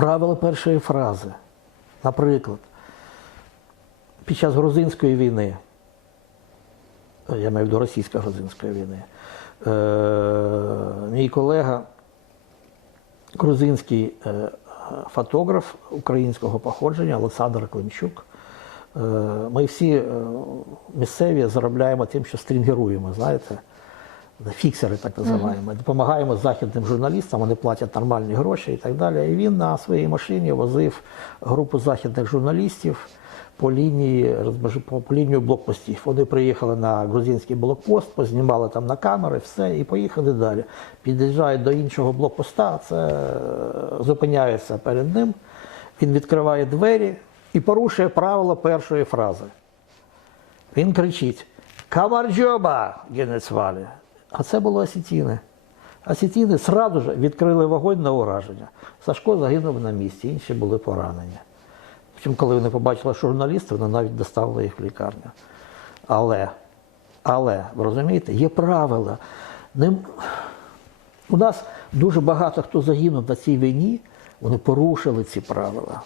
правила першої фрази. Наприклад, під час грузинської війни, я маю виду російсько-грузинської війни, е, мій колега, грузинський е, фотограф українського походження Олександр Климчук. е, Ми всі місцеві заробляємо тим, що стрінгеруємо, знаєте, фіксери так називаємо. Допомагаємо західним журналістам, вони платять нормальні гроші і так далі. І він на своїй машині возив групу західних журналістів по лінії по, по лінію блокпостів. Вони приїхали на грузинський блокпост, познімали там на камери, все, і поїхали далі. Під'їжджають до іншого блокпоста, це е, зупиняється перед ним. Він відкриває двері і порушує правила першої фрази. Він кричить: Камарджоба, Генецвалі. А це було осетіни. Осетіни сразу ж відкрили вогонь на ураження. Сашко загинув на місці, інші були поранені. Потім, коли вони побачили що журналісти, вони навіть доставили їх в лікарню. Але, але, ви розумієте, є правила. Ним... У нас дуже багато хто загинув на цій війні, вони порушили ці правила.